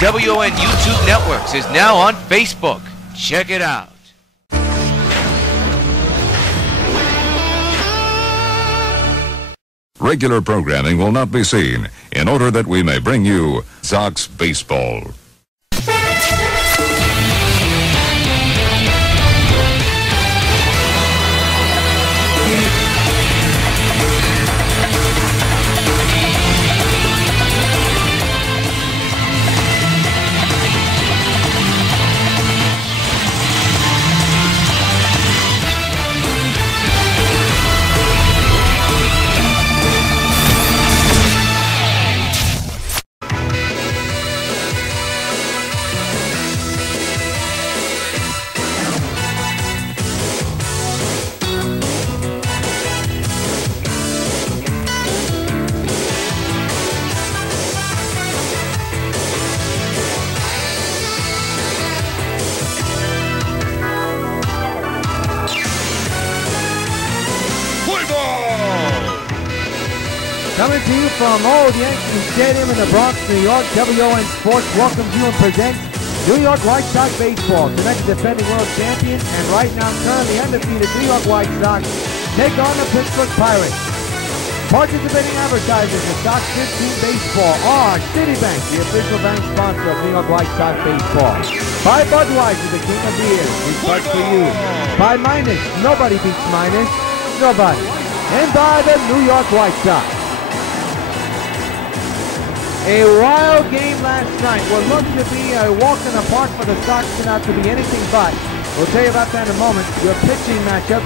WON YouTube Networks is now on Facebook. Check it out. Regular programming will not be seen in order that we may bring you Sox Baseball. Coming to you from old Yankee Stadium in the Bronx, New York, WON Sports welcomes you and presents New York White Sox Baseball. Tonight's defending world champion and right now currently undefeated New York White Sox take on the Pittsburgh Pirates. Participating advertisers of Sox 15 Baseball are Citibank, the official bank sponsor of New York White Sox Baseball. By Budweiser, the king of beers, we fight for you. By Minus, nobody beats Minus, nobody. And by the New York White Sox. A wild game last night. What looked to be a walk in the park for the Sox turned out to be anything but. We'll tell you about that in a moment. Your pitching matchup.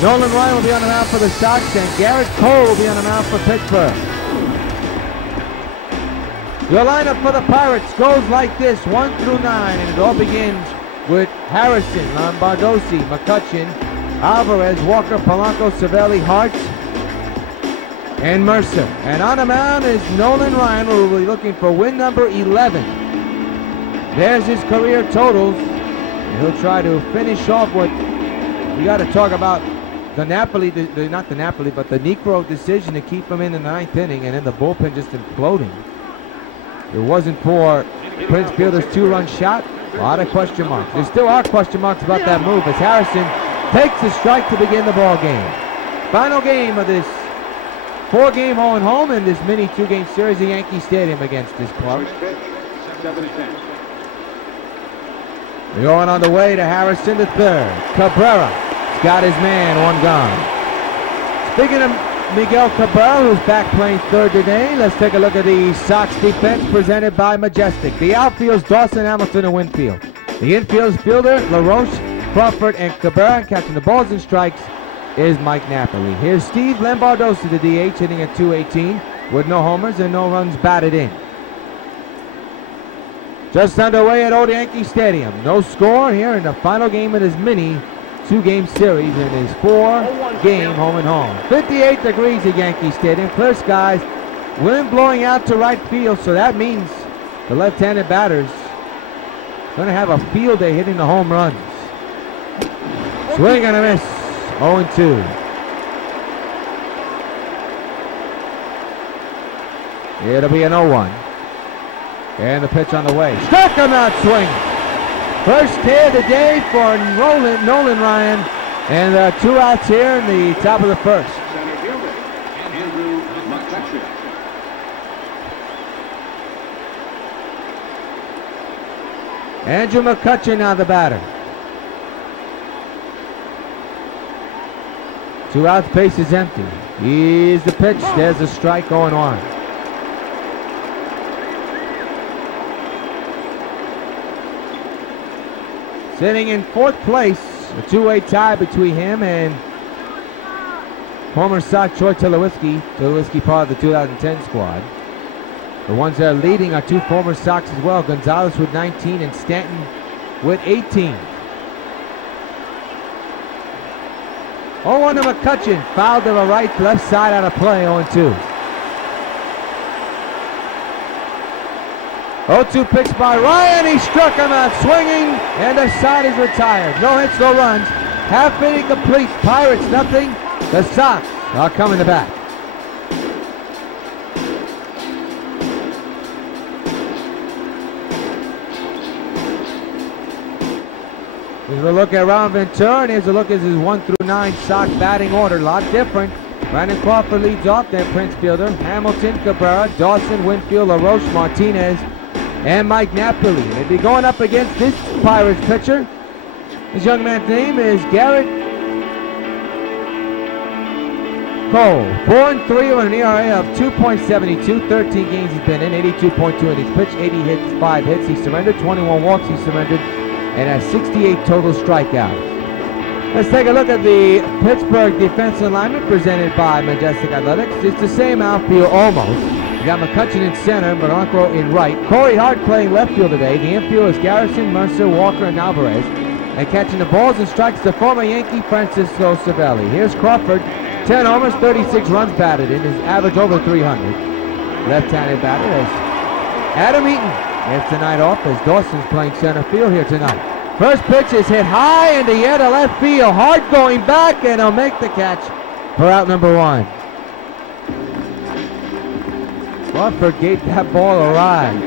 Nolan Ryan will be on the mound for the Sox, and Garrett Cole will be on the mound for Pittsburgh. Your lineup for the Pirates goes like this, 1 through 9, and it all begins with Harrison, Lombardosi, McCutchen, Alvarez, Walker, Polanco, Cervelli, Hart, and Mercer. And on the mound is Nolan Ryan, who will be looking for win number 11. There's his career totals. And he'll try to finish off what we got to talk about. The Napoli, not the Napoli, but the Negro decision to keep him in the 9th inning, and then the bullpen just imploding. If it wasn't for Prince Fielder's 2-run shot, a lot of question marks. There still are question marks about that move as Harrison takes the strike to begin the ball game. Final game of this 4-game home in this mini 2-game series at Yankee Stadium against this club. We're going on the way to Harrison to third. Cabrera got his man, one gone. Speaking of Miguel Cabrera, who's back playing third today, let's take a look at the Sox defense presented by Majestic. The outfield's Dawson, Hamilton, and Winfield. The infield's fielder, LaRoche, Crawford, and Cabrera. And catching the balls and strikes is Mike Napoli. Here's Steve Lambardosi, the DH, hitting at .218 with no homers and no runs batted in. Just underway at old Yankee Stadium. No score here in the final game of this mini 2-game series in his 4-game home and home. 58 degrees at Yankee Stadium. Clear skies. Wind blowing out to right field, so that means the left-handed batters going to have a field day hitting the home runs. Swing and a miss. 0-2. It'll be an 0-1. And the pitch on the way. Struck him out swinging. First hit of the day for Nolan Ryan. And 2 outs here in the top of the first. Andrew McCutchen now the batter. 2 outs, base is empty. Here's the pitch. There's a strike going on. Sitting in 4th place, a 2-way tie between him and former Sox Troy Tulowitzki. Tulowitzki part of the 2010 squad. The ones that are leading are 2 former Sox as well. Gonzalez with 19 and Stanton with 18. 0-1 to McCutchen, fouled to the right, left side out of play, 0-2. 0-2 pitch by Ryan, he struck him out swinging, and the side is retired. No hits, no runs. Half inning complete, Pirates nothing. The Sox are coming to bat. Here's a look at Ron Ventura, and here's a look at his 1 through 9 Sox batting order. A lot different. Brandon Crawford leads off, then Prince Fielder, Hamilton, Cabrera, Dawson, Winfield, LaRoche, Martinez, and Mike Napoli. They'd be going up against this Pirates pitcher. This young man's name is Garrett Cole. 4-3 with an ERA of 2.72. 13 games he's been in, 82.2 innings pitched, 80 hits, 5 hits. He surrendered, 21 walks he surrendered, and has 68 total strikeouts. Let's take a look at the Pittsburgh defensive alignment presented by Majestic Athletics. It's the same outfield almost. You got McCutchen in center, Barranco in right. Corey Hart playing left field today. The infield is Garrison, Mercer, Walker, and Alvarez. And catching the balls and strikes, the former Yankee Francisco Cervelli. Here's Crawford, 10 homers, 36 runs batted in, his average over 300. Left-handed batter is Adam Eaton. It's the night off as Dawson's playing center field here tonight. First pitch is hit high into the end of left field. Hart going back, and he'll make the catch for out number 1. Crawford gave that ball a ride.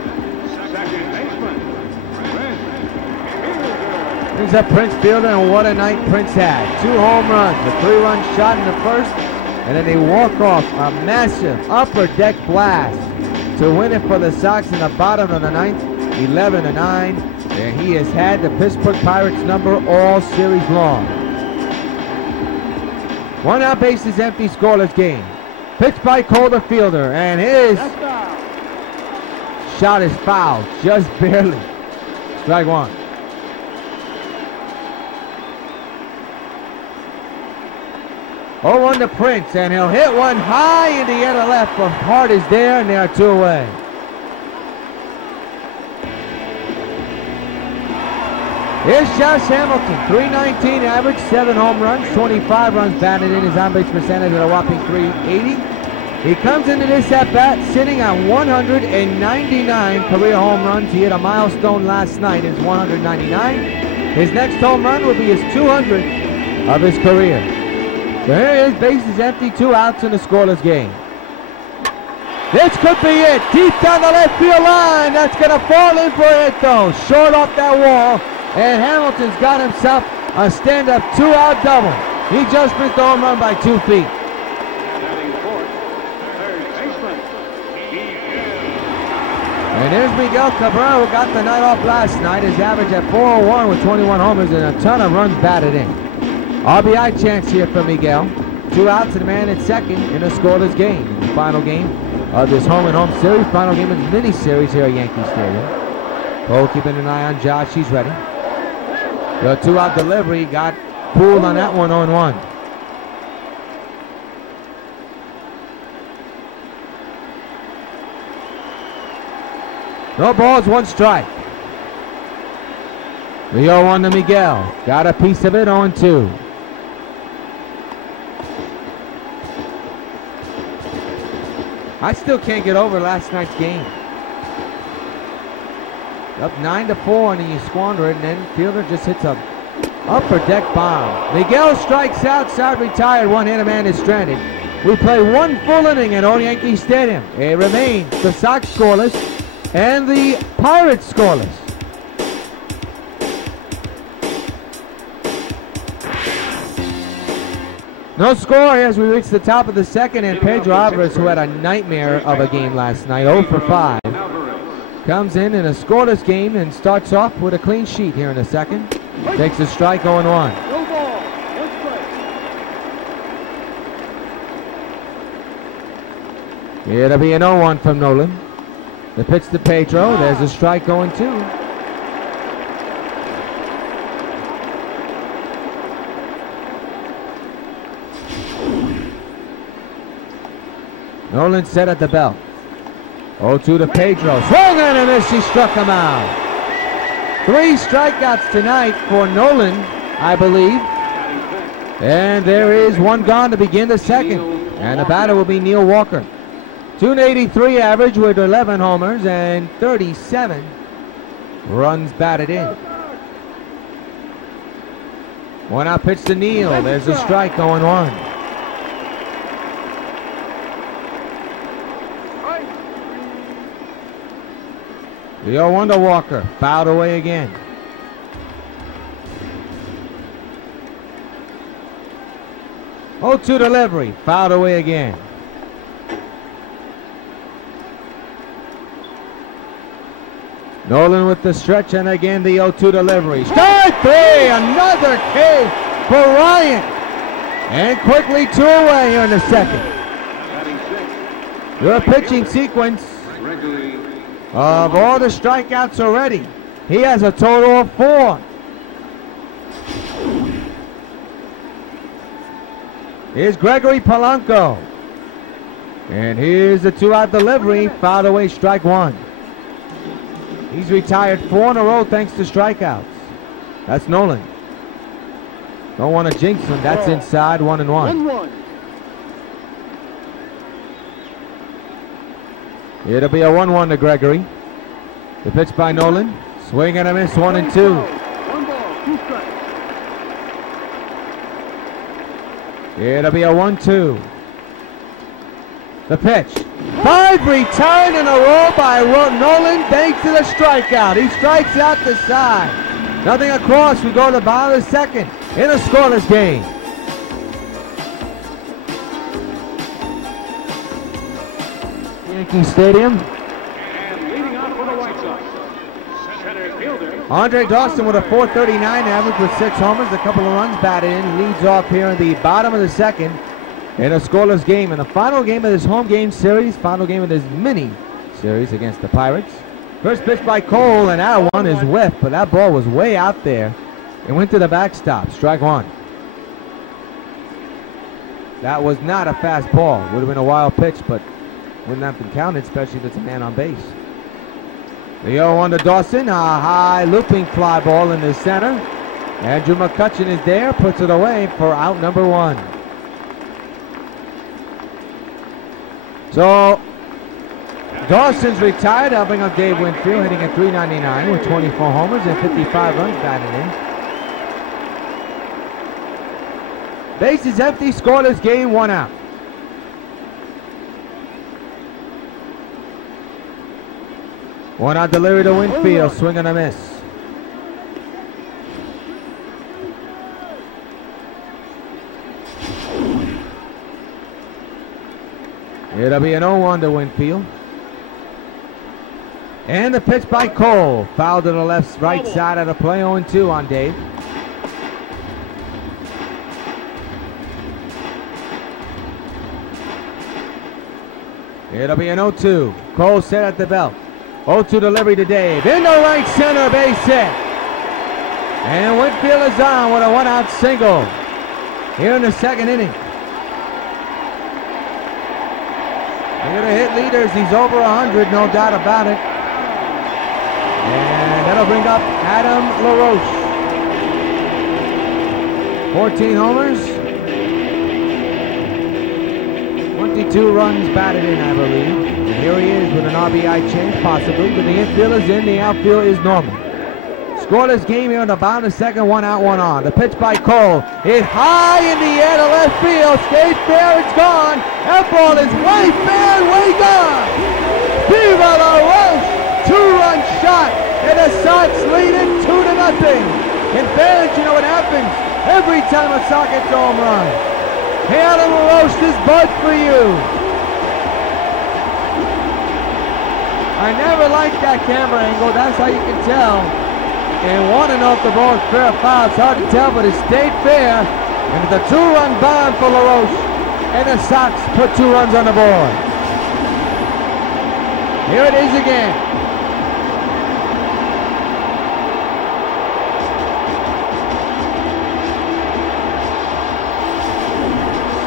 Brings up Prince Fielder, and what a night Prince had. 2 home runs, a 3-run shot in the first, and then they walk off a massive upper deck blast to win it for the Sox in the bottom of the 9th, 11-9. And he has had the Pittsburgh Pirates number all series long. 1 out, base is empty, scoreless game. Pitch by Cole, the fielder, and his shot is fouled, just barely. Strike 1. Oh, 1 to Prince, and he'll hit one high in the end of left, but Hart is there, and they are 2 away. Here's Josh Hamilton, 319 average, 7 home runs, 25 runs batted in, his on-base percentage at a whopping 380. He comes into this at-bat sitting on 199 career home runs. He hit a milestone last night, his 199. His next home run will be his 200th of his career. So here he is, base is empty, 2 outs in a scoreless game. This could be it, deep down the left field line. That's going to fall in for it though, short off that wall. And Hamilton's got himself a stand-up 2-out double. He just missed the home run by 2 feet. And there's Miguel Cabrera, who got the night off last night. His average at 401 with 21 homers and a ton of runs batted in. RBI chance here for Miguel. 2 outs and a man at second in a scoreless game. In the final game of this home-and-home series. Final game of the mini-series here at Yankee Stadium. Cole keeping an eye on Josh. He's ready. The 2-out delivery got pulled on that one, 0-1. No balls, 1 strike. The 0-1 to Miguel. Got a piece of it, 0-2. I still can't get over last night's game. Up 9-4, and then you squander it, and then Fielder just hits a upper deck bomb. Miguel strikes out, side retired, 1 hit, a man is stranded. We play 1 full inning at Old Yankee Stadium. It remains the Sox scoreless and the Pirates scoreless. No score as we reach the top of the second, and Pedro Alvarez, who had a nightmare of a game last night, 0 for 5. Comes in a scoreless game and starts off with a clean sheet here in the second. Takes a strike, 0-1. It'll be an 0-1 from Nolan. The pitch to Pedro. There's a strike, 0-2. Nolan set at the belt. 0-2 to Pedro. Swung and a miss. She struck him out. 3 strikeouts tonight for Nolan, I believe. And there is 1 gone to begin the second. And the batter will be Neil Walker. 283 average with 11 homers and 37 runs batted in. 1 out pitch to Neil. There's a strike, 0-1. The 0-1 to Walker, fouled away again. 0-2 delivery, fouled away again. Nolan with the stretch, and again the 0-2 delivery. Strike three, another K for Ryan. And quickly 2 away here in the second. Your pitching sequence of all the strikeouts already. He has a total of 4. Here's Gregory Polanco. And here's the 2-out delivery, fouled away, strike 1. He's retired 4 in a row thanks to strikeouts. That's Nolan. Don't want to jinx him. That's inside, 1-1. It'll be a 1-1 to Gregory. The pitch by Nolan. Swing and a miss, 1-2. 1 ball, 2 strikes. It'll be a 1-2. The pitch. 5 return in a row by Nolan thanks to the strikeout. He strikes out the side. Nothing across. We go to the bottom of the second in a scoreless game. Yankee Stadium. And leading off for the White Sox, center fielder Andre Dawson with a .439 average with 6 homers, a couple of runs batted in. Leads off here in the bottom of the second in a scoreless game. In the final game of this home game series, final game of this mini series against the Pirates. First pitch by Cole, and that one is whiffed, but that ball was way out there. It went to the backstop, strike 1. That was not a fast ball. Would have been a wild pitch, but wouldn't have been counted, especially if it's a man on base. The 0-1 to Dawson, a high looping fly ball in the center. Andrew McCutchen is there, puts it away for out number 1. So Dawson's retired, helping up Dave Winfield, hitting at .399 with 24 homers and 55 runs batted in. Bases empty, scoreless game, 1 out. One out delivery to Winfield, swing and a miss. It'll be an 0-1 to Winfield. And the pitch by Cole, fouled to the right side of the play, 0-2 on Dave. It'll be an 0-2. Cole set at the belt. 0-2 delivery to Dave. In the right center, base hit. And Winfield is on with a 1-out single here in the second inning. They're going to hit leaders. He's over 100, no doubt about it. And that'll bring up Adam LaRoche. 14 homers. 22 runs batted in, I believe. And here he is with an RBI change, possibly. But the infield is in, the outfield is normal. Scoreless game here in the bottom of the second, 1 out, 1 on. The pitch by Cole is high in the air to left field. Stays fair, it's gone. That ball is way fair, way gone. Viva La Roche, 2-run shot, and the Sox lead it 2-0. In fairness, you know what happens every time a Sox gets a home run. Hey, Adam LaRoche, this bud for you. I never liked that camera angle. That's how you can tell. And want to know if the ball is fair or foul. It's hard to tell, but it stayed fair. And it's a 2-run bomb for LaRoche. And the Sox put 2 runs on the board. Here it is again.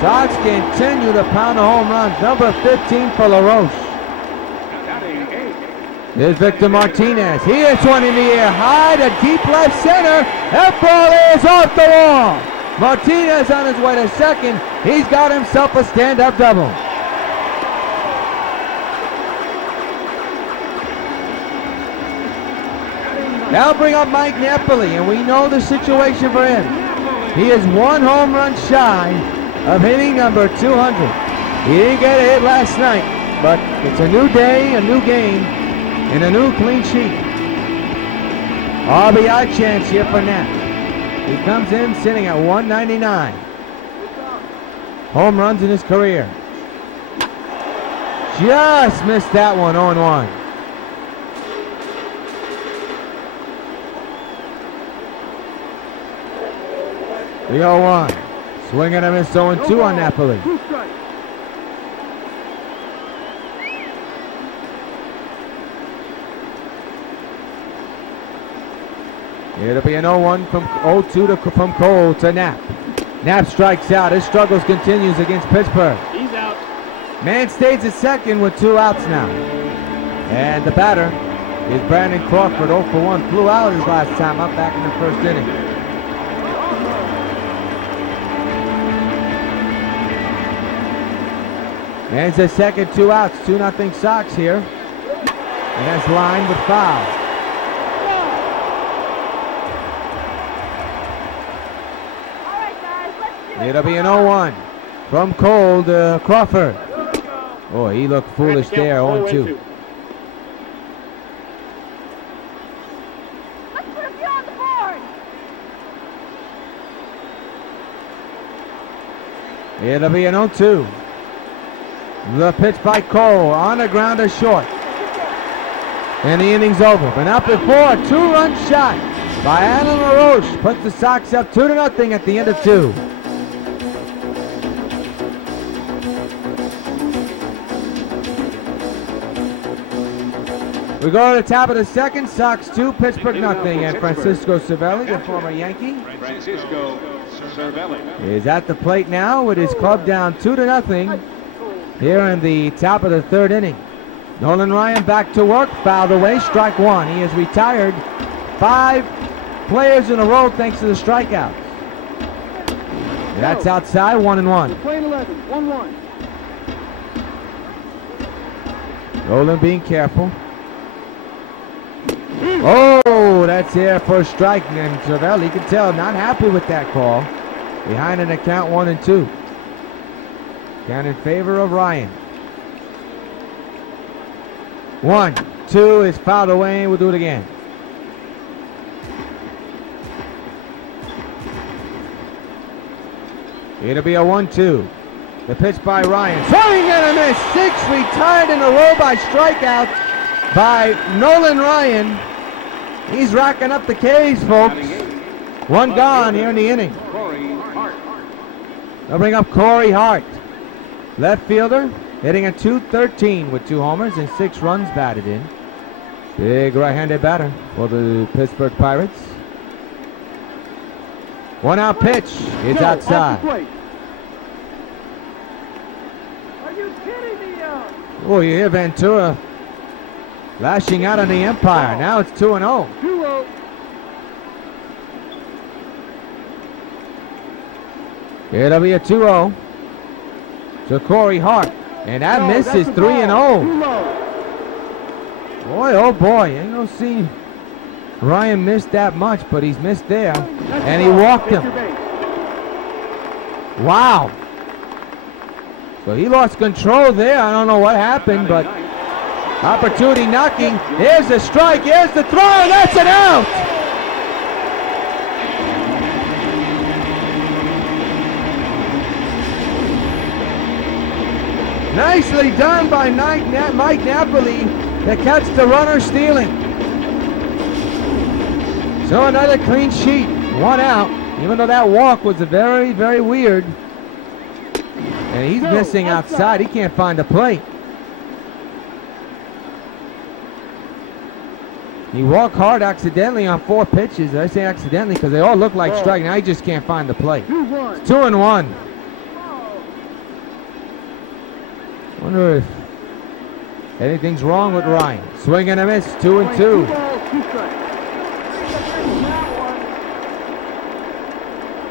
Sox continue to pound the home runs. Number 15 for LaRoche. Here's Victor Martinez. He hits one in the air, high to deep left center. That ball is off the wall. Martinez on his way to second. He's got himself a stand-up double. Now bring up Mike Napoli, and we know the situation for him. He is 1 home run shy of hitting number 200. He didn't get a hit last night, but it's a new day, a new game, and a new clean sheet. RBI chance here for Nap. He comes in sitting at 199. home runs in his career. Just missed that one, 0-1. The 0-1. Swing and a miss, 0-2 on Napoli. It'll be an 0-1 from 0-2 from Cole to Knapp. Knapp strikes out. His struggles continues against Pittsburgh. He's out. Man stays at second with 2 outs now. And the batter is Brandon Crawford, 0 for 1. Flew out his last time up back in the first inning. Man's at second, 2 outs, 2-0 Sox here. And that's lined with foul. It'll be an 0-1 from Cole to Crawford. Oh, he looked foolish there, 0-2. Let's put a few on the board. It'll be an 0-2. The pitch by Cole on the ground is short. And the inning's over. But not before a 2-run shot by Alan LaRoche puts the Sox up 2-0 at the end of 2. We go to the top of the second. Sox 2, Pittsburgh nothing. And Francisco Cervelli, the former Yankee, Francisco Cervelli is at the plate now with his club down 2-0 here in the top of the third inning. Nolan Ryan back to work, fouled away, strike 1. He has retired 5 players in a row thanks to the strikeouts. That's outside, 1-1. Play 11, 1-1. Nolan being careful. Oh, that's there for a strike. And Cervelli, you can tell, not happy with that call. Behind in the count, 1-2. Count in favor of Ryan. 1-2 is fouled away, and we'll do it again. It'll be a 1-2. The pitch by Ryan. Swing and a miss. 6 retired in a row by strikeouts by Nolan Ryan. He's racking up the Ks, folks. 1 gone here in the inning. They'll bring up Corey Hart. Left fielder, hitting a .213 with 2 homers and 6 runs batted in. Big right-handed batter for the Pittsburgh Pirates. 1-out pitch. It's outside. Are you kidding me? Oh, you hear Ventura lashing out on the umpire. Now it's 2-0. 2-0. It'll be a 2-0 to Corey Hart. And that misses 3-0. Boy, oh boy, ain't no see Ryan missed that much, but he's missed there. And he walked him. Wow. So he lost control there. I don't know what happened, but opportunity knocking. Here's the strike. Here's the throw. That's an out. Nicely done by Mike Napoli to catch the runner stealing. So another clean sheet. 1 out. Even though that walk was very, very weird. And he's missing outside. He can't find the plate. He walked hard accidentally on 4 pitches. I say accidentally because they all look like strike. Now he just can't find the plate. It's 2-1. Wonder if anything's wrong with Ryan. Swing and a miss. 2-2.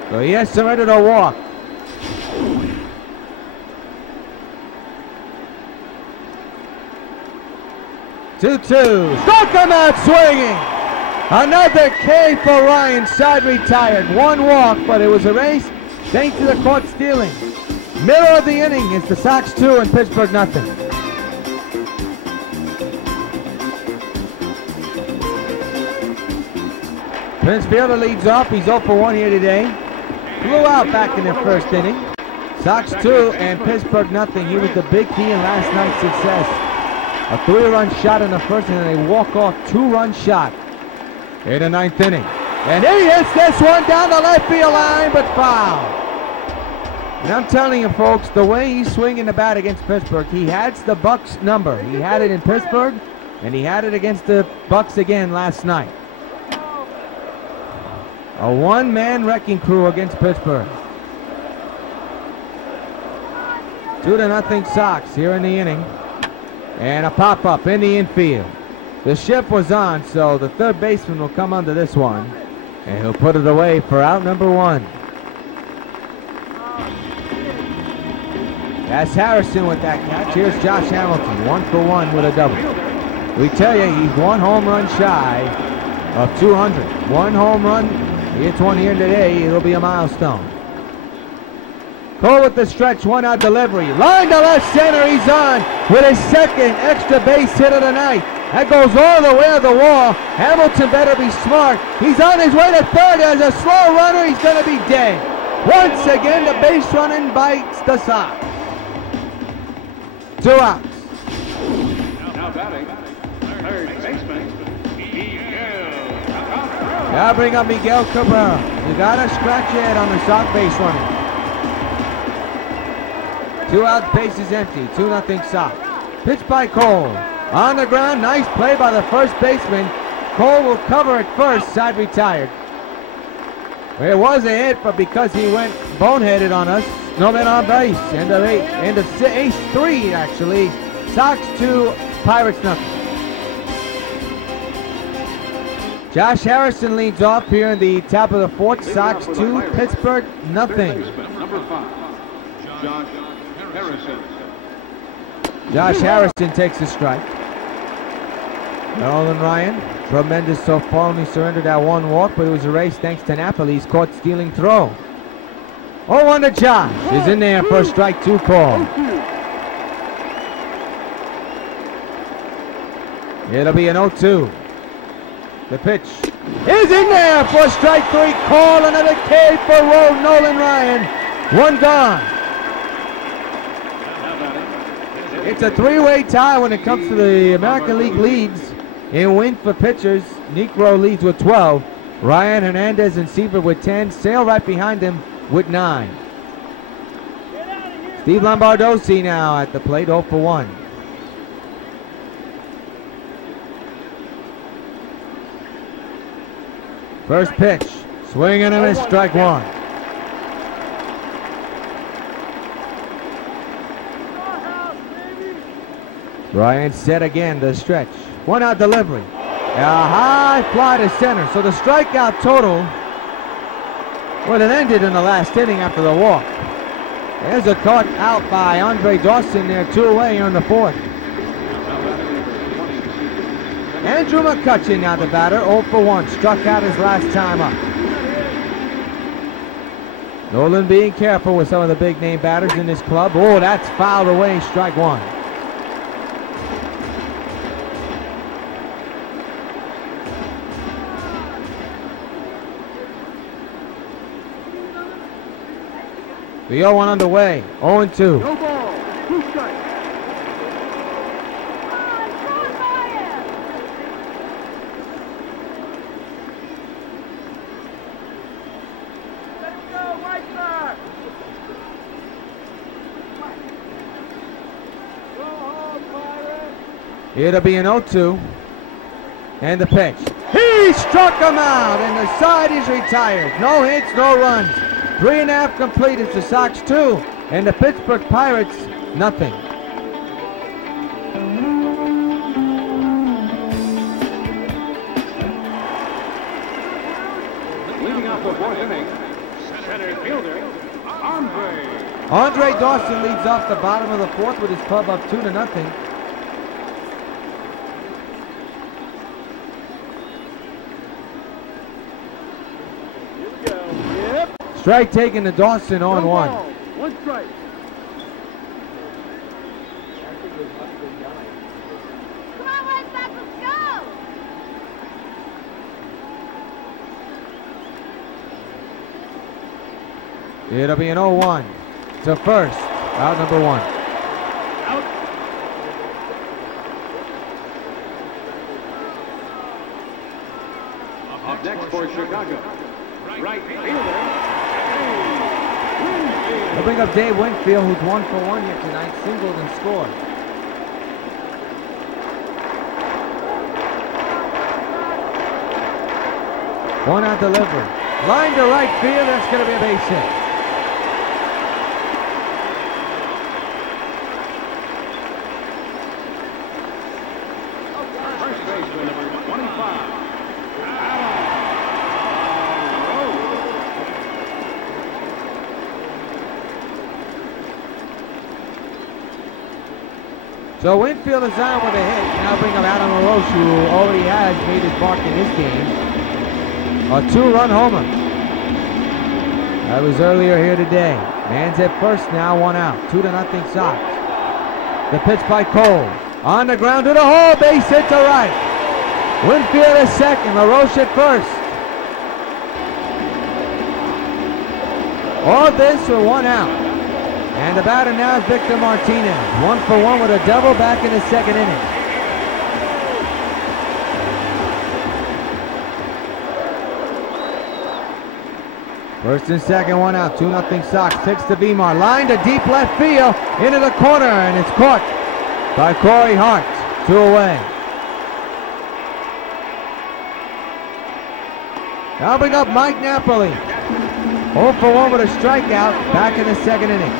So he has surrendered a walk. 2-2. Struck him out swinging. Another K for Ryan. Side retired. 1 walk, but it was erased thanks to the caught stealing. Middle of the inning is the Sox 2 and Pittsburgh nothing. Prince Fielder leads off. He's 0 for 1 here today. Blew out back in the first inning. Sox 2 and Pittsburgh nothing. He was the big key in last night's success. A 3-run shot in the first and then a walk-off 2-run shot in the 9th inning. And he hits this one down the left field line, but foul. And I'm telling you, folks, the way he's swinging the bat against Pittsburgh, he has the Bucks number. He had it in Pittsburgh, and he had it against the Bucks again last night. A one-man wrecking crew against Pittsburgh. 2-0 Sox here in the inning. And a pop-up in the infield. The shift was on, so the third baseman will come under this one. And he'll put it away for out number 1. That's Harrison with that catch. Here's Josh Hamilton, 1 for 1 with a double. We tell you, he's 1 home run shy of 200. 1 home run. He hits one here today. It'll be a milestone. Cole with the stretch, 1-out delivery. Line to left center. He's on with his second extra base hit of the night. That goes all the way to the wall. Hamilton better be smart. He's on his way to third. As a slow runner, he's going to be dead. Once again, the base running bites the Sox. 2 outs. Now batting, third baseman, Miguel. Now bring up Miguel Cabrera. You got to scratch your head on the Sox base running. 2 outs, base is empty. 2-0 Sox. Pitch by Cole. On the ground, nice play by the first baseman. Cole will cover at first, side retired. It was a hit, but because he went boneheaded on us, no men on base. End of 8, end of 3 actually. Sox 2, Pirates nothing. Josh Harrison leads off here in the top of the 4th. Sox 2, Pittsburgh nothing. Number 5, Josh Harrison. Josh Harrison takes a strike. Nolan Ryan, tremendous so far, only surrendered that 1 walk, but it was erased thanks to Napoli's caught stealing throw. 0-1 to Josh is in there for a strike 2 call. It'll be an 0-2. The pitch is in there for strike 3 call. Another K for Nolan Ryan. 1 gone. It's a 3-way tie when it comes to the American League leads in wins for pitchers. Negro leads with 12. Ryan, Hernandez, and Seaver with 10. Sale right behind him with 9. Steve Lombardozzi now at the plate, 0 for 1. First pitch, swing and a miss, strike 1. Ryan set again the stretch. 1-out delivery. A high fly to center. So the strikeout total, well, it ended in the last inning after the walk. There's a caught out by Andre Dawson there, 2 away on the 4th. Andrew McCutchen now the batter, 0 for 1. Struck out his last time up. Nolan being careful with some of the big name batters in this club. Oh, that's fouled away, strike 1. The 0-1 underway, 0-2. No ball, 2 strikes. Let's go, White Sox! Go home, Pirates! It'll be an 0-2. And the pitch. He struck him out, and the side is retired. No hits, no runs. 3.5 complete. It's the Sox 2 and the Pittsburgh Pirates nothing. Leading off the 4th inning, center fielder, Andre Dawson leads off the bottom of the 4th with his club up 2-0. Strike taken to Dawson on 1. 1 strike. Come on, White Sox, let's go! It'll be an 0-1. to first. Out number 1. Out. Up next for Chicago, right fielder. They'll bring up Dave Winfield, who's 1 for 1 here tonight, singled and scored. One out delivery. Line to right field, that's going to be a base hit. First baseman, number 25. So Winfield is on with a hit. Now bring up Adam LaRoche, who already has made his mark in this game. A 2-run homer. That was earlier here today. Man's at first now, 1 out. 2-0 Sox. The pitch by Cole. On the ground to the hole, base hit to right. Winfield is second, LaRoche at first. All this for 1 out. And the batter now is Victor Martinez. 1 for 1 with a double back in the second inning. First and second, 1 out, 2-0 Sox. Takes the Vimar, line to deep left field, into the corner, and it's caught by Corey Hart. 2 away. Now bring up Mike Napoli. 0 for 1 with a strikeout, back in the second inning.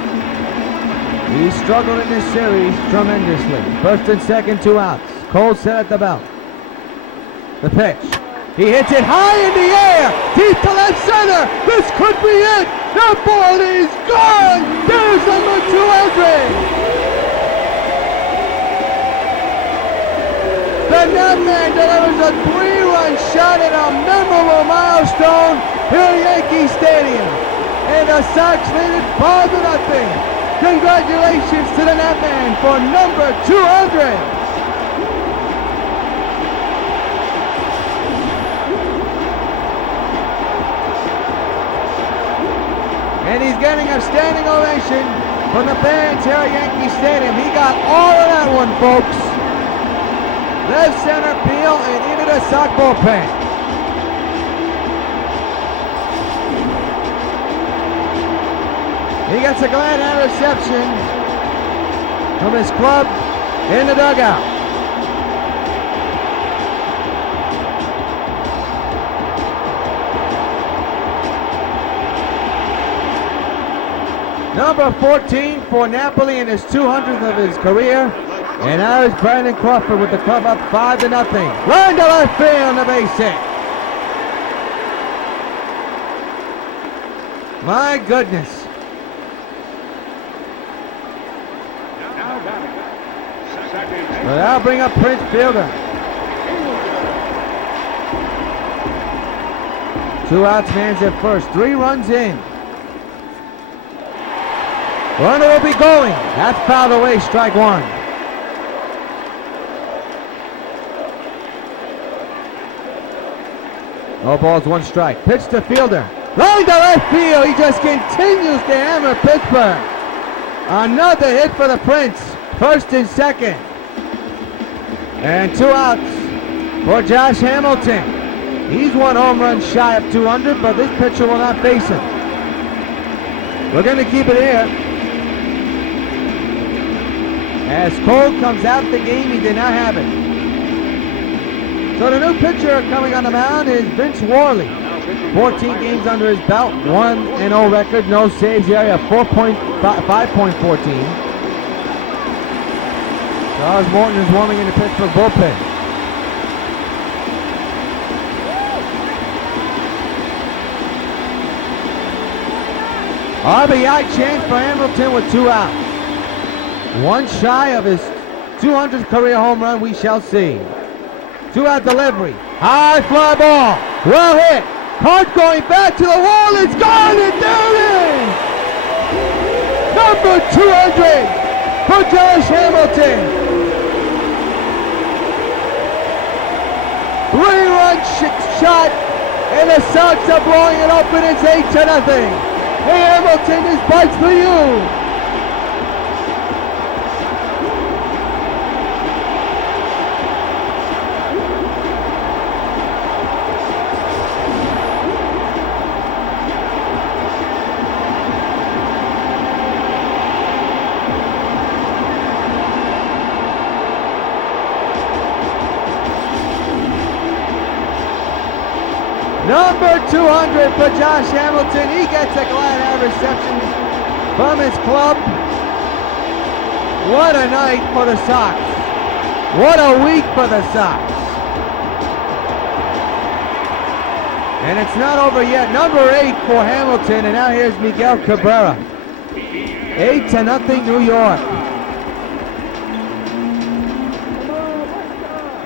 He struggled in this series tremendously. First and second, 2 outs. Cole set at the belt. The pitch. He hits it high in the air, deep to left center. This could be it. The ball is gone. There's number 200. The Nutman delivers a 3-run shot at a memorable milestone here at Yankee Stadium. And the Sox lead it 5-0. Congratulations to the Nutman for number 200. And he's getting a standing ovation from the fans here at Yankee Stadium. He got all of that one, folks. Left center field and into the Sox bullpen. He gets a glad hand reception from his club in the dugout. Number 14 for Napoli in his 200th of his career. And now is Brandon Crawford with the club up 5-0. Line to left field on the base hit. My goodness. But I'll bring up Prince Fielder. 2 outs, man's at first. 3 runs in. Runner will be going. That's fouled away, strike 1. No balls, 1 strike. Pitch to Fielder. Line to left field. He just continues to hammer Pittsburgh. Another hit for the Prince. First and second. And 2 outs for Josh Hamilton. He's 1 home run shy of 200, but this pitcher will not face him. We're going to keep it here. As Cole comes out the game, he did not have it. So the new pitcher coming on the mound is Vince Worley. 14 games under his belt, 1-0 record, no saves area, 5.14. Charles Morton is warming in the Pittsburgh bullpen. RBI chance for Hamilton with 2 outs. 1 shy of his 200th career home run, we shall see. 2-out delivery. High fly ball. Well hit. Hart going back to the wall. It's gone and there it is. Number 200 for Josh Hamilton. 3-run shot, and the Sox are blowing it open. It's 8-0. Hey, Hamilton, this bite's for you. Number 200 for Josh Hamilton. He gets a glad hand reception from his club. What a night for the Sox. What a week for the Sox. And it's not over yet. Number 8 for Hamilton, and now here's Miguel Cabrera. 8-0 New York.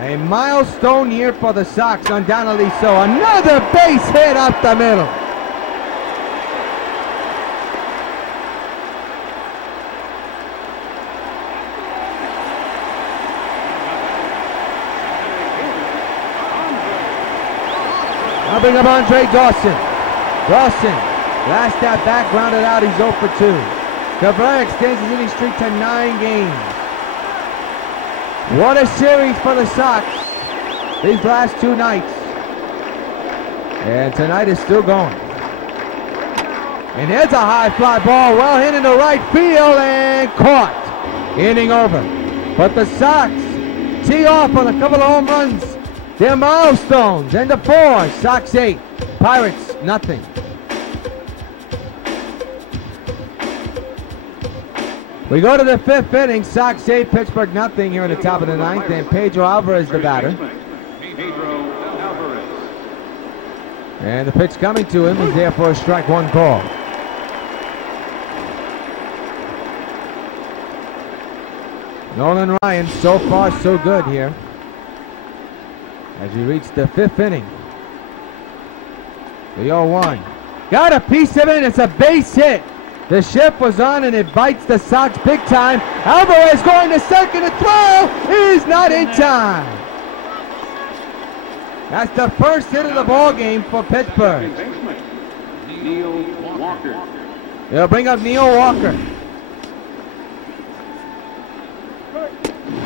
A milestone year for the Sox, undoubtedly so. Another base hit up the middle. I'll bring up Andre Dawson. Dawson, last at bat, grounded out, he's 0 for 2. Cabrera extends his hitting streak to 9 games. What a series for the Sox these last 2 nights. And tonight is still going. And here's a high fly ball, well hit into right field and caught. Inning over. But the Sox tee off on a couple of home runs. They're milestones. And the 4, Sox 8, Pirates nothing. We go to the 5th inning. Sox 8, Pittsburgh nothing here in the top of the 9th, and Pedro Alvarez the batter. And the pitch coming to him is there for a strike 1 call. Nolan Ryan, so far so good here as we reach the 5th inning. The 0-1. Got a piece of it. It's a base hit. The shift was on and it bites the Sox big time. Alvarez going to second to throw. He's not in time. That's the first hit of the ball game for Pittsburgh. They'll bring up Neil Walker.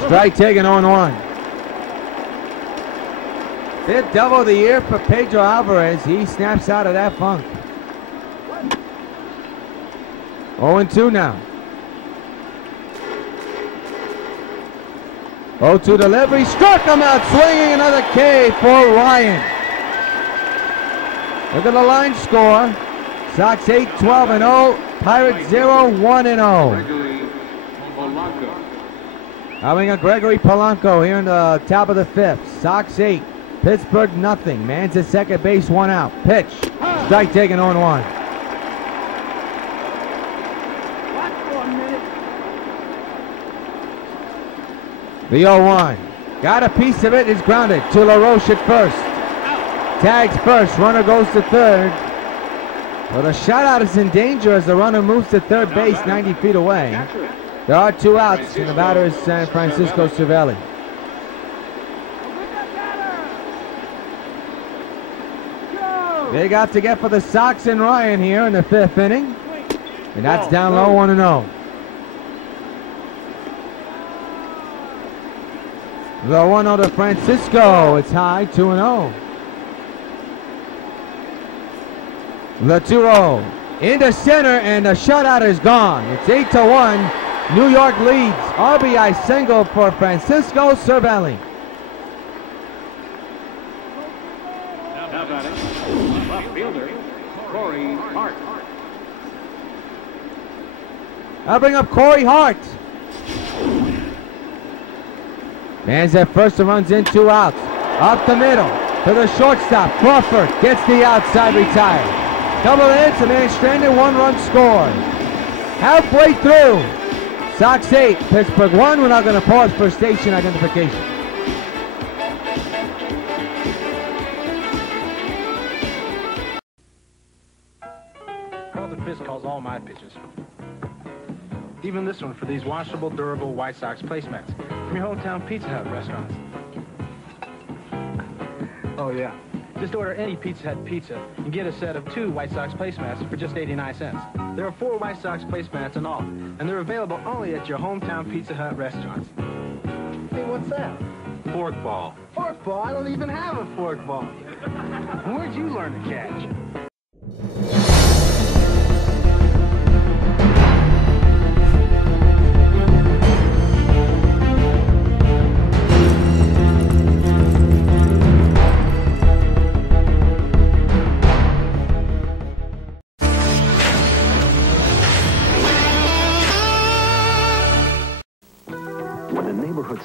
Strike taken 0-1. 5th double of the year for Pedro Alvarez. He snaps out of that funk. 0-2 now. 0-2 delivery, struck him out swinging, another K for Ryan. Look at the line score. Sox 8, 12-0, Pirates 0, 1-0. Having a Gregory Polanco here in the top of the 5th. Sox 8, Pittsburgh nothing. Man's at second base, 1 out. Pitch, strike taken 0-1. The 0-1. Got a piece of it, is grounded to LaRoche at first. Tags first, runner goes to third. But a shutout is in danger as the runner moves to third base 90 feet away. There are 2 outs, and the batter is San Francisco Cervelli. They got to get for the Sox and Ryan here in the 5th inning. And that's down low, 1-0. The 1-0 to Francisco. It's high, 2-0. The 2-0 into center, and the shutout is gone. It's 8-1. New York leads. RBI single for Francisco Cervelli. Now batting, left fielder, Corey Hart. I'll bring up Corey Hart. Man's at first and runs in, 2 outs. Up the middle to the shortstop. Crawford gets the outside, retired. Double hits, a man stranded, 1 run scored. Halfway through, Sox 8, Pittsburgh 1. We're not going to pause for station identification. Carlton Fisk calls all my pitches. Even this one for these washable, durable White Sox placemats from your hometown Pizza Hut restaurants. Oh, yeah. Just order any Pizza Hut pizza and get a set of 2 White Sox placemats for just 89 cents. There are 4 White Sox placemats in all, and they're available only at your hometown Pizza Hut restaurants. Hey, what's that? Fork ball. Fork ball? I don't even have a fork ball. Where'd you learn to catch?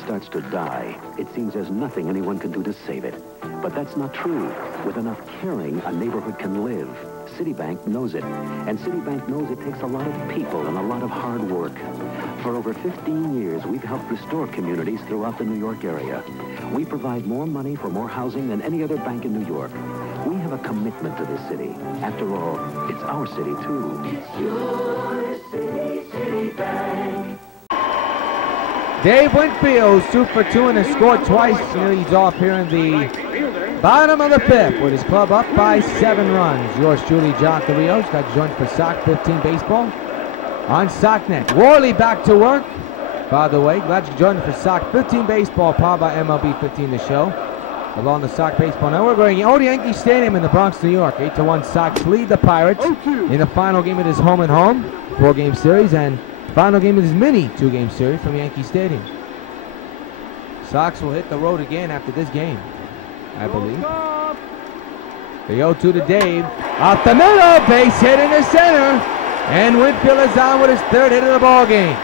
Starts to die, it seems there's nothing anyone can do to save it. But that's not true. With enough caring, a neighborhood can live. Citibank knows it. And Citibank knows it takes a lot of people and a lot of hard work. For over 15 years, we've helped restore communities throughout the New York area. We provide more money for more housing than any other bank in New York. We have a commitment to this city. After all, it's our city, too. It's your city, Citibank. Dave Winfield, 2 for 2 and has scored twice. Leads off here in the bottom of the 5th with his club up by 7 runs. Yours truly, John Rios, got joined for Sox 15 baseball on SockNet. Worley back to work. By the way, glad you joined for Sox 15 baseball, powered by MLB 15 the show. Along the Sox Baseball Network, we're going to Yankee Stadium in the Bronx, New York. 8-1 Sox lead the Pirates in the final game of this home and home 4-game series, and final game of this mini 2-game series from Yankee Stadium. Sox will hit the road again after this game, I believe. The 0-2 to Dave. Out the middle, base hit in the center. And Winfield is on with his 3rd hit of the ball game.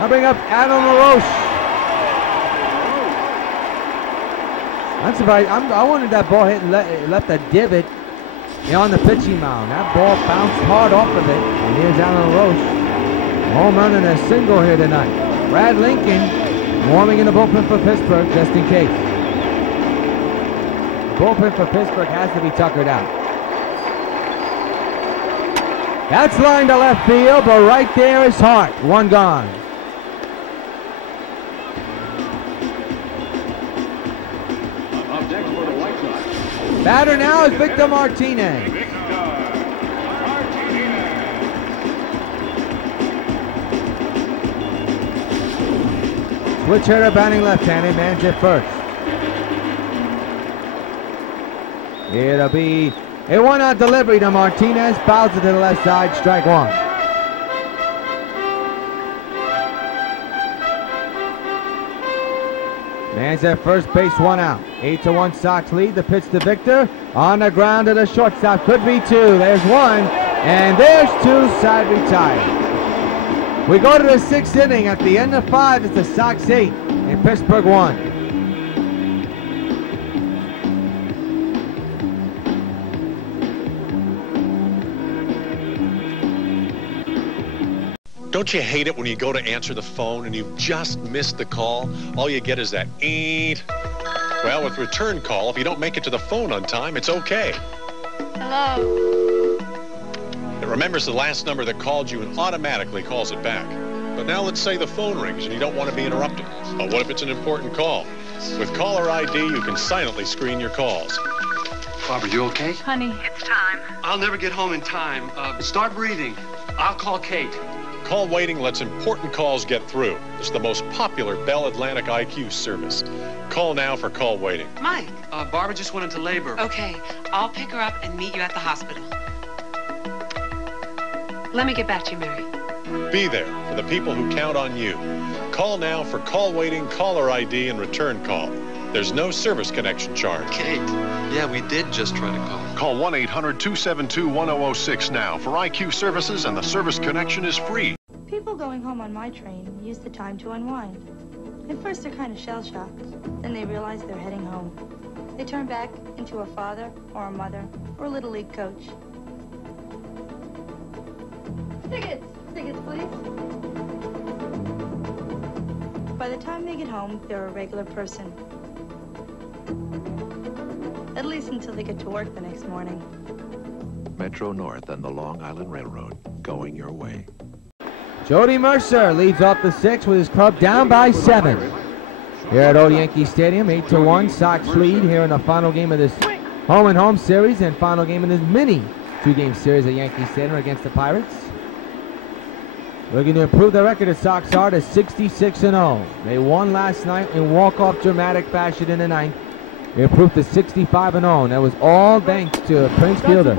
I bring up Adam LaRoche. I'm surprised. I wanted that ball hit and left a divot on the pitching mound. That ball bounced hard off of it. And here's Alan LaRoche. Home run and a single here tonight. Brad Lincoln warming in the bullpen for Pittsburgh just in case. The bullpen for Pittsburgh has to be tuckered out. That's lined to left field, but right there is Hart. 1 gone. Batter now is Victor Martinez. Switch hitter batting left-handed, man's at first. It'll be a 1-out delivery to Martinez, fouls it to the left side, strike 1. Man's at first base, 1 out. 8-1 Sox lead. The pitch to Victor. On the ground to the shortstop. Could be 2. There's 1. And there's 2. Side retired. We go to the 6th inning. At the end of 5, it's the Sox 8 and Pittsburgh 1. Don't you hate it when you go to answer the phone and you've just missed the call? All you get is that eeet. Well, with return call, if you don't make it to the phone on time, it's okay. Hello? It remembers the last number that called you and automatically calls it back. But now let's say the phone rings and you don't want to be interrupted. But what if it's an important call? With caller ID, you can silently screen your calls. Barbara, you okay? Honey, it's time. I'll never get home in time. Start breathing. I'll call Kate. Call waiting lets important calls get through. It's the most popular Bell Atlantic IQ service. Call now for call waiting. Mike. Barbara just went into labor. Okay, I'll pick her up and meet you at the hospital. Let me get back to you, Mary. Be there for the people who count on you. Call now for call waiting, caller ID, and return call. There's no service connection charge. Kate, yeah, we did just try to call. Call 1-800-272-1006 now for IQ services, and the service connection is free. People going home on my train use the time to unwind. At first, they're kind of shell-shocked. Then they realize they're heading home. They turn back into a father or a mother or a Little League coach. Tickets! Tickets, please. By the time they get home, they're a regular person. At least until they get to work the next morning. Metro North and the Long Island Railroad, going your way. Jody Mercer leads off the 6th with his club down by 7. Here at old Yankee Stadium, 8-1, Sox lead here in the final game of this home-and-home series and final game in this mini 2-game series at Yankee Stadium against the Pirates. Looking to improve their record, the Sox are to 66-0. They won last night in walk-off dramatic fashion in the 9th. They improved to 65-0, and that was all thanks to Prince Fielder,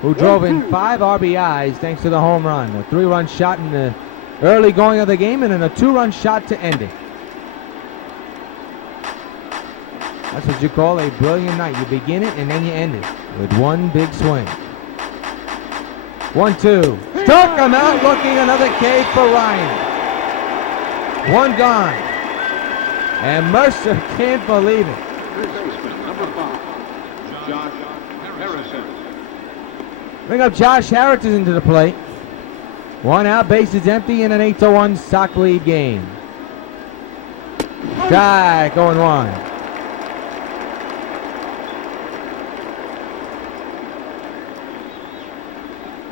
who drove in 5 RBIs thanks to the home run. A 3-run shot in the early going of the game and then a 2-run shot to end it. That's what you call a brilliant night. You begin it and then you end it with one big swing. 1-2. Struck him out, looking another K for Ryan. 1 gone. And Mercer can't believe it. Number 5, Josh Harrison. Bring up Josh Harrison into the plate. 1 out, bases empty in an 8-1 Sox lead game. Strike, 0-1.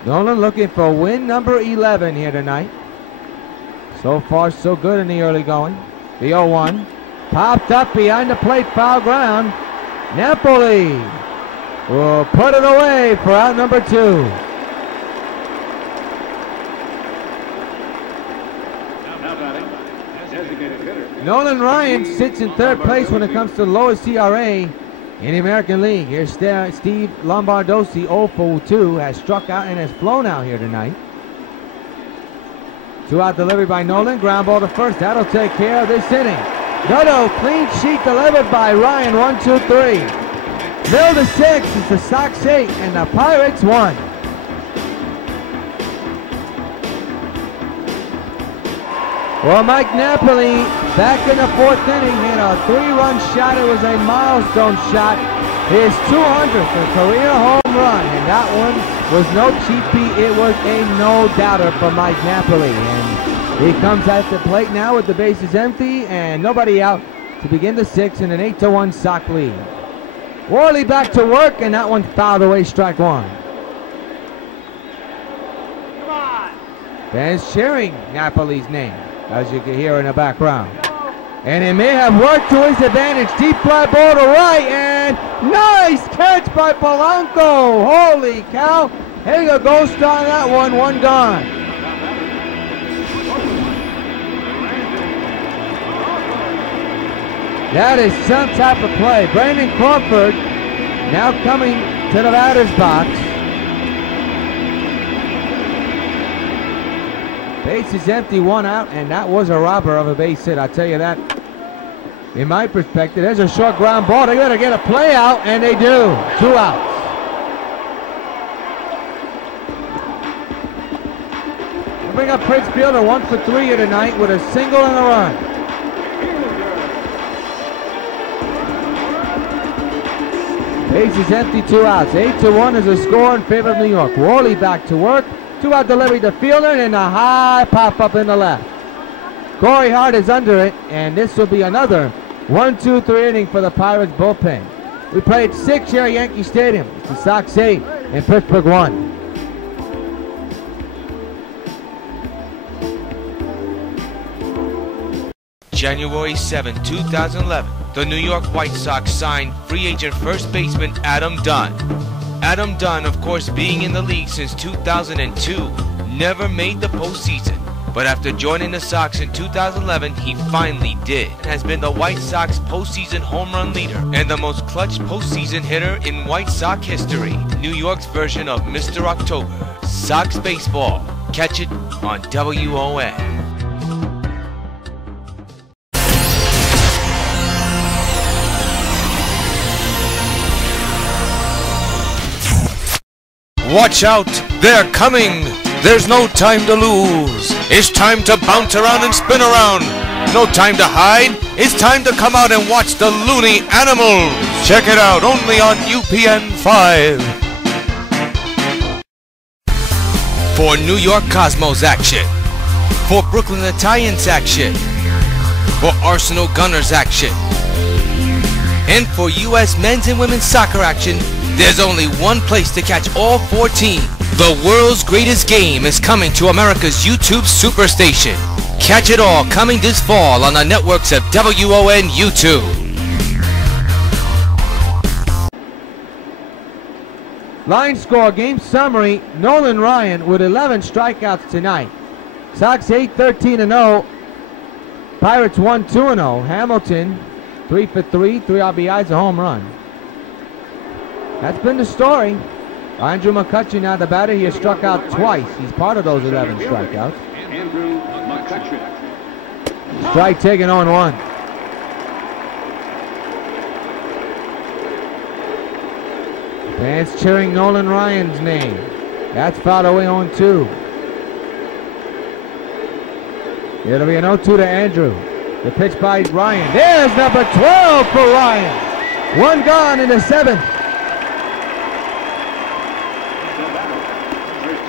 Nolan looking for win number 11 here tonight. So far, so good in the early going. The 0-1. Popped up behind the plate, foul ground. Napoli will put it away for out number 2. Nolan Ryan sits in 3rd place when it comes to the lowest ERA in the American League. Here's Steve Lombardosi, 0-for-2, has struck out and has flown out here tonight. 2-out delivery by Nolan, ground ball to first. That'll take care of this inning. No, clean sheet delivered by Ryan, 1-2-3. Middle to 6, it's the Sox 8 and the Pirates 1. Well, Mike Napoli back in the 4th inning hit a 3-run shot. It was a milestone shot. His 200th career home run, and that one was no cheapie. It was a no-doubter for Mike Napoli. And he comes at the plate now with the bases empty and nobody out to begin the 6th in an 8-1 Sox lead. Worley back to work, and that one fouled away, strike 1. Fans cheering Napoli's name, as you can hear in the background. And it may have worked to his advantage. Deep fly ball to right, and nice catch by Polanco. Holy cow. Hager goes on that one, 1 gone. That is some type of play. Brandon Crawford now coming to the batter's box. Base is empty, 1 out, and that was a robber of a base hit. I'll tell you that. In my perspective, there's a short ground ball. They gotta get a play out, and they do. 2 outs. We'll bring up Prince Fielder, 1-for-3 here tonight with a single and a run. Base is empty, 2 outs. 8-1 is a score in favor of New York. Worley back to work. 2-out delivery to Fielder and a high pop up in the left. Corey Hart is under it, and this will be another 1-2-3 inning for the Pirates bullpen. We played 6 here at Yankee Stadium. It's the Sox 8 and Pittsburgh 1. January 7, 2011, the New York White Sox signed free agent first baseman Adam Dunn. Adam Dunn, of course, being in the league since 2002, never made the postseason. But after joining the Sox in 2011, he finally did. Has been the White Sox postseason home run leader and the most clutch postseason hitter in White Sox history. New York's version of Mr. October. Sox baseball. Catch it on WON. Watch out, they're coming. There's no time to lose. It's time to bounce around and spin around. No time to hide. It's time to come out and watch the loony animals. Check it out only on UPN 5. For New York Cosmos action. For Brooklyn Italians action. For Arsenal Gunners action. And for U.S. men's and women's soccer action, There's only one place to catch all 14. The world's greatest game is coming to America's YouTube Superstation. Catch it all coming this fall on the networks of WON YouTube. Line score, game summary, Nolan Ryan with 11 strikeouts tonight. Sox 8-13-0. Pirates 1-2-0. Hamilton 3 for 3, 3 RBIs, a home run. That's been the story. Andrew McCutchen now the batter. He has struck out twice. He's part of those 11 strikeouts. Andrew McCutchen. Strike taken on 1. Fans cheering Nolan Ryan's name. That's fouled away on 2. It'll be an 0-2 to Andrew. The pitch by Ryan. There's number 12 for Ryan. 1 gone in the 7th.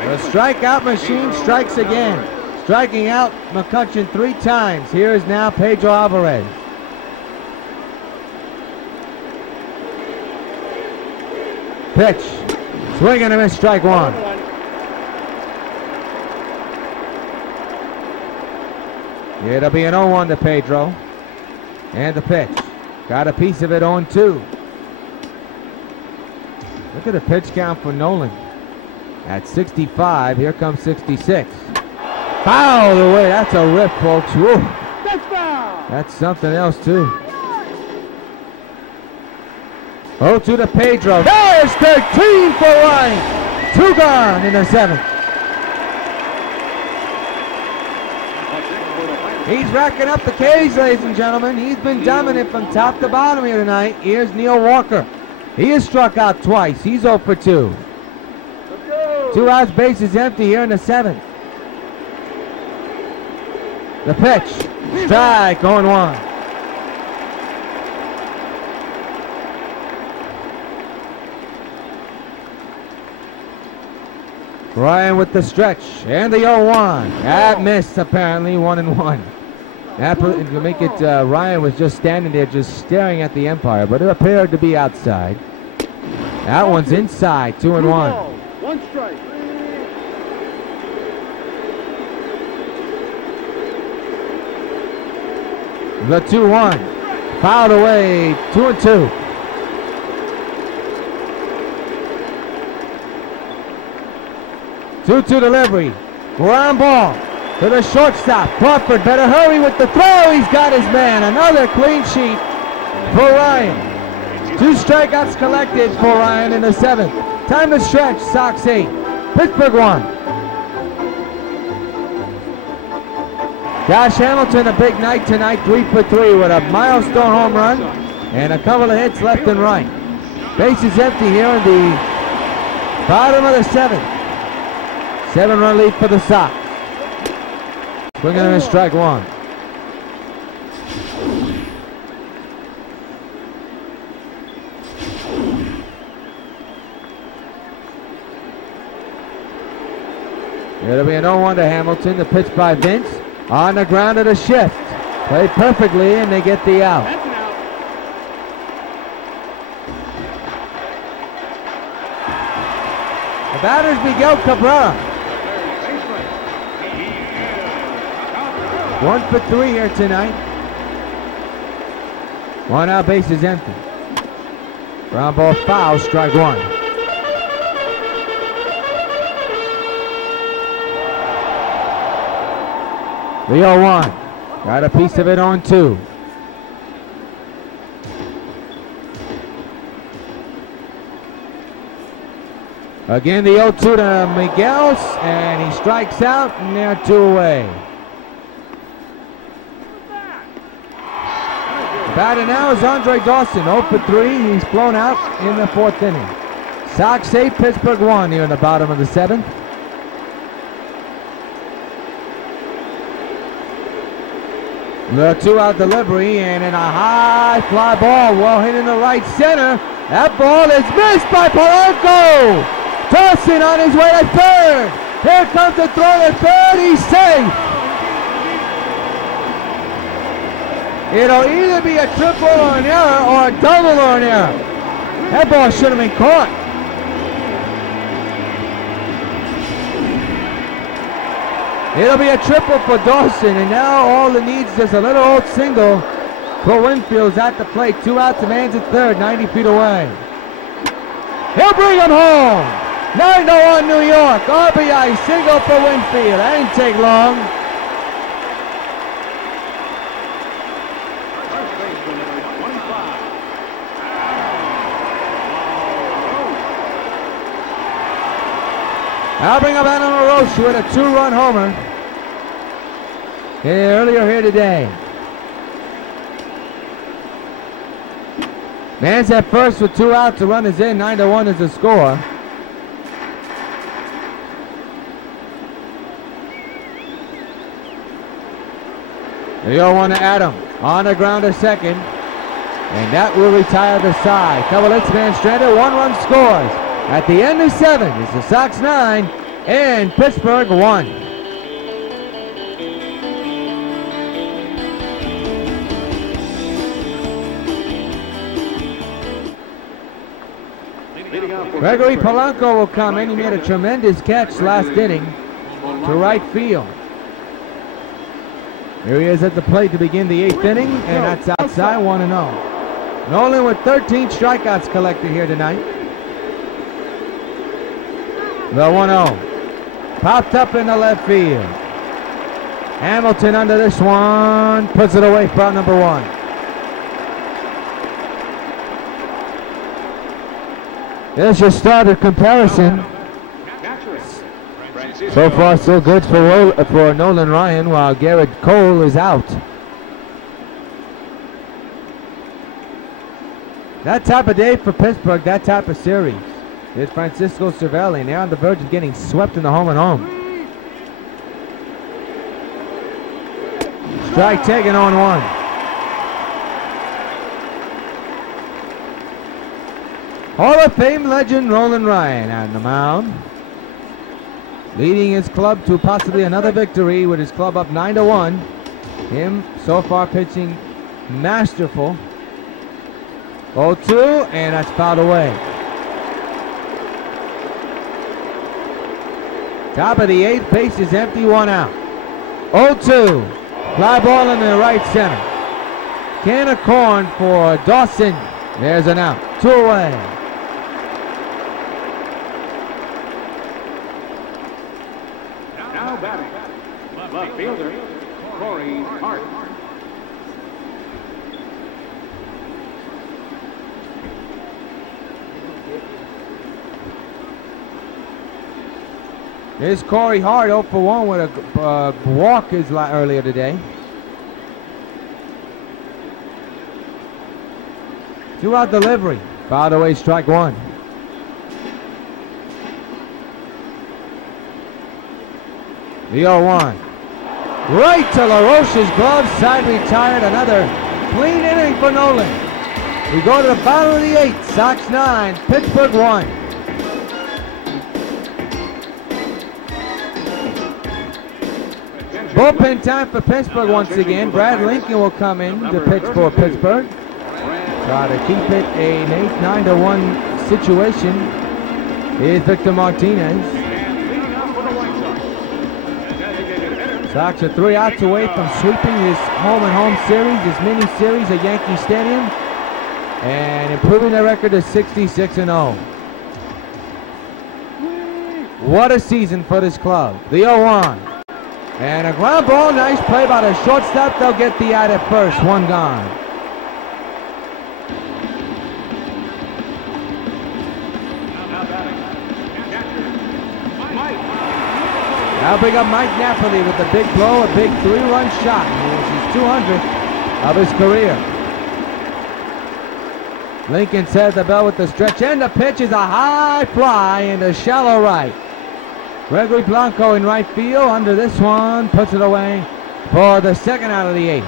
The strikeout machine strikes again. Striking out McCutchen 3 times. Here is now Pedro Alvarez. Pitch. Swing and a miss, strike 1. It'll be an 0-1 to Pedro. And the pitch. Got a piece of it on 2. Look at the pitch count for Nolan. At 65, here comes 66. Foul away, that's a rip, folks. Woo. That's something else, too. 0-2 to Pedro. There's 13 for Ryan. 2 gone in the 7th. He's racking up the Ks, ladies and gentlemen. He's been dominant from top to bottom here tonight. Here's Neil Walker. He has struck out twice. He's 0 for 2. 2 outs, bases empty here in the 7th. The pitch. Strike on 1. Ryan with the stretch and the 0-1. That missed apparently, 1-1. That to make it, Ryan was just standing there just staring at the umpire, but it appeared to be outside. That one's inside, 2-1. 1 strike. The 2-1. Fouled away, 2-2. Two-two delivery. Ground ball to the shortstop. Crawford better hurry with the throw. He's got his man. Another clean sheet for Ryan. 2 strikeouts collected for Ryan in the 7th. Time to stretch. Sox 8. Pittsburgh 1. Josh Hamilton, a big night tonight. 3 for 3 with a milestone home run and a couple of hits left and right. Bases empty here in the bottom of the 7th. 7-run lead for the Sox. Swing and a miss, strike 1. It'll be an 0-1 to Hamilton. The pitch by Vince on the ground of the shift. Played perfectly and they get the out. The batter's Miguel Cabrera. 1 for 3 here tonight. 1 out, base is empty. Ground ball foul, strike 1. The 0-1. Got a piece of it on 2. Again, the 0-2 to Miguel, and he strikes out, and they're 2 away. Batter now is Andre Dawson, 0 for 3. He's blown out in the 4th inning. Sox 8, Pittsburgh 1 here in the bottom of the 7th. The 2-out delivery, and in a high fly ball, well hit in the right center. That ball is missed by Polanco. Dawson on his way to 3rd. Here comes the throw to 3rd. He's safe. It'll either be a triple or an error or a double or an error. That ball should have been caught. It'll be a triple for Dawson, and now all it needs is just a little old single for Winfield's at the plate. 2 outs, the man's at third, 90 feet away. He'll bring him home. 9-1 New York. RBI single for Winfield. That didn't take long. I'll bring up Adam LaRoche with a 2-run homer earlier here today. Man's at first with 2 outs, the run is in. 9-1 is the score. The 0-1 to Adam on the ground to second, and that will retire the side. Couple hits, man stranded, 1 run scores. At the end of 7 is the Sox 9 and Pittsburgh 1. Gregory Polanco will come in. He made a tremendous catch last inning to right field. Here he is at the plate to begin the 8th inning, and that's outside, 1-0. Nolan with 13 strikeouts collected here tonight. The 1-0. Popped up in the left field. Hamilton under this one. Puts it away for out number 1. There's your starter comparison. So far, so good for Nolan Ryan, while Garrett Cole is out. That type of day for Pittsburgh, that type of series. Here's Francisco Cervelli, and they're on the verge of getting swept in the home and home. Strike taken on 1. Hall of Fame legend Nolan Ryan on the mound, leading his club to possibly another victory with his club up 9-1. Him so far pitching masterful. 0-2, and that's fouled away. Top of the 8th, base is empty, 1 out. 0-2, fly ball in the right center. Can of corn for Dawson. There's an out, 2 away. Now batting, left fielder, Corey Hart. Here's Corey Hart, 0 for 1 with a walk earlier today. 2-out delivery. Fouled away, strike 1. The 0-1. Right to LaRoche's glove, side retired. Another clean inning for Nolan. We go to the bottom of the 8th. Sox 9, Pittsburgh 1. Bullpen time for Pittsburgh once again. Brad Lincoln will come in to pitch for Pittsburgh. Try to keep it an 8-9-1 situation. Here's Victor Martinez. Sox are 3 outs away from sweeping this home-and-home series, this mini-series at Yankee Stadium, and improving their record to 66-0. What a season for this club. The 0-1. And a ground ball, nice play by the shortstop. They'll get the out at first, 1 gone. Now bring up Mike Napoli with the big blow, a big 3-run shot, which is 200th of his career. Lincoln says the bell with the stretch, and the pitch is a high fly into shallow right. Gregory Blanco in right field under this one, puts it away for the 2nd out of the 8th.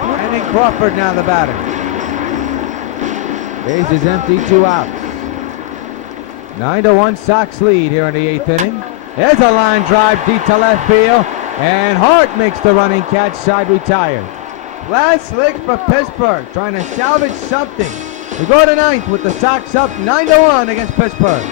Brandon Crawford now the batter. Base is empty, 2 outs. 9-1 Sox lead here in the 8th inning. There's a line drive deep to left field, and Hart makes the running catch, side retired. Last licks for Pittsburgh, trying to salvage something. We go to ninth with the Sox up 9-1 against Pittsburgh.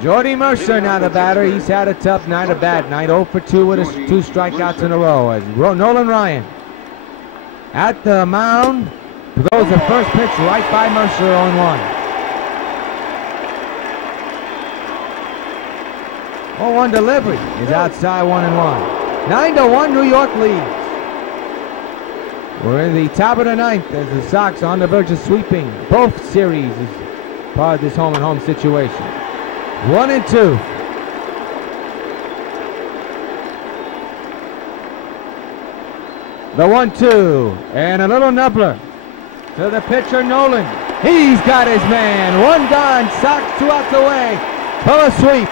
Jordy Mercer now the batter. He's had a tough night of bat night, 0 for 2 with his 2 strikeouts in a row. As Nolan Ryan at the mound throws the first pitch right by Mercer, 0-1. 0-1 delivery is outside, 1-1. 9-1 New York leads. We're in the top of the ninth as the Sox on the verge of sweeping both series as part of this home and home situation. 1-2. The 1-2 and a little nubbler to the pitcher Nolan. He's got his man. One gone. Sox 2 outs away. Pull a sweep.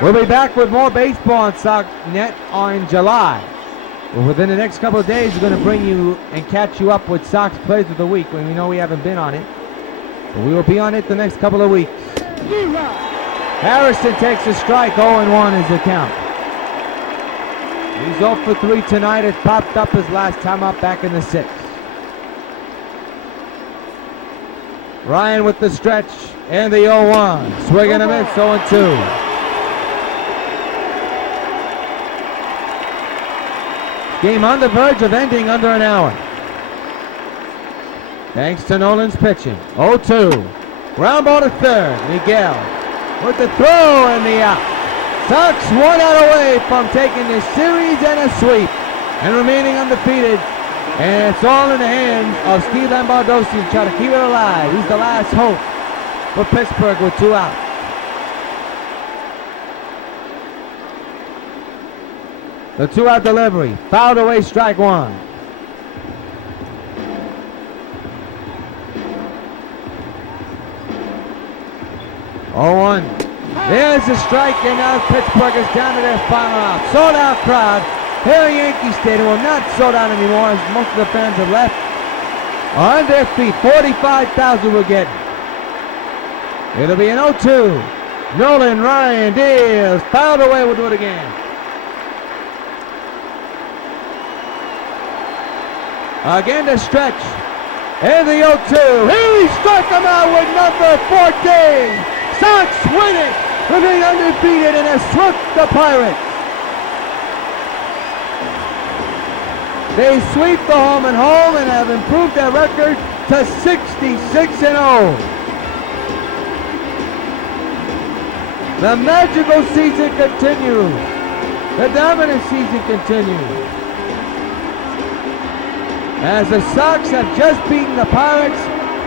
We'll be back with more baseball on Sox Net on July. Well, within the next couple of days, we're going to bring you and catch you up with Sox Plays of the Week when we know we haven't been on it. But we will be on it the next couple of weeks. Harrison takes a strike, 0-1 is the count. He's 0 for 3 tonight. It popped up his last time up back in the 6th. Ryan with the stretch and the 0-1. Swing and a miss, 0-2. Game on the verge of ending under an hour. Thanks to Nolan's pitching. 0-2. Ground ball to third. Miguel with the throw and the out. Sox 1 out away from taking this series and a sweep and remaining undefeated. And it's all in the hands of Steve Lambardosi to try to keep it alive. He's the last hope for Pittsburgh with 2 outs. The 2-out delivery, fouled away, strike 1. Oh, 1. There's a strike, and now Pittsburgh is down to their final out. Sold out crowd here at Yankee Stadium. Well, not sold out anymore as most of the fans have left. On their feet, 45,000 we're getting. It'll be an 0-2. Nolan Ryan deals, fouled away, we'll do it again. Again to stretch, and the 0-2. He struck him out with number 14. Sox win it, remain undefeated, and have swept the Pirates. They sweep the home and home and have improved their record to 66-0. The magical season continues. The dominant season continues. As the Sox have just beaten the Pirates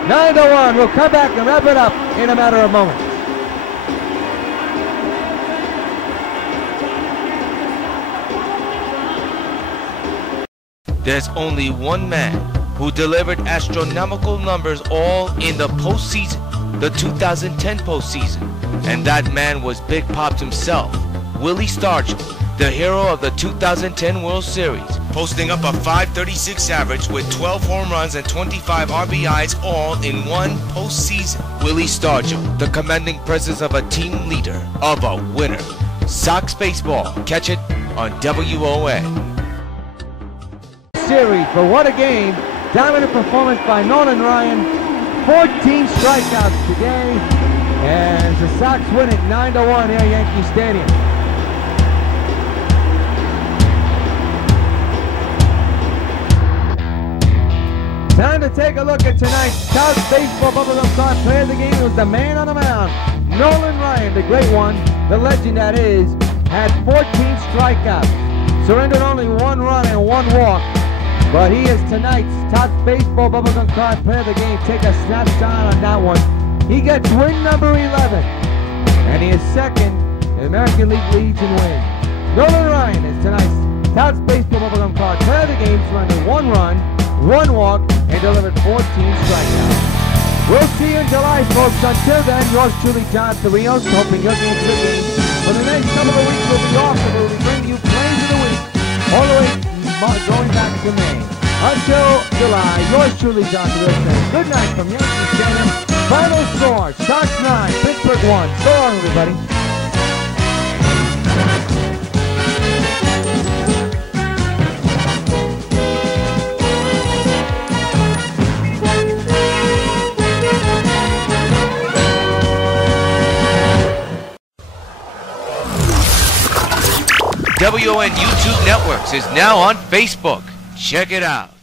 9-1. We'll come back and wrap it up in a matter of moments. There's only one man who delivered astronomical numbers all in the postseason, the 2010 postseason. And that man was Big Pops himself, Willie Stargell, the hero of the 2010 World Series, posting up a .536 average with 12 home runs and 25 RBIs all in one postseason. Willie Stargell, the commanding presence of a team leader, of a winner. Sox baseball, catch it on WON. Series, but what a game. Dominant performance by Nolan Ryan. 14 strikeouts today. And the Sox win it 9-1 here at Yankee Stadium. Time to take a look at tonight's Sox baseball bubblegum card player of the game. It was the man on the mound, Nolan Ryan, the great one, the legend that is, had 14 strikeouts, surrendered only 1 run and 1 walk, but he is tonight's top baseball bubblegum card player of the game. Take a snapshot on that one. He gets win number 11, and he is second in the American League leads in wins. Nolan Ryan is tonight's top baseball bubblegum card player of the game, surrendered 1 run, 1 walk, and delivered 14 strikeouts. We'll see you in July, folks. Until then, yours truly, John Rios, hoping you'll get into the game. For the next couple of weeks, we'll be off and we'll be bringing you plays of the week all the way going back to May. Until July, yours truly, John Wilson. Good night from Yankee Stadium. Final score, Sox 9, Pittsburgh 1. So long, everybody. WON YouTube Networks is now on Facebook. Check it out.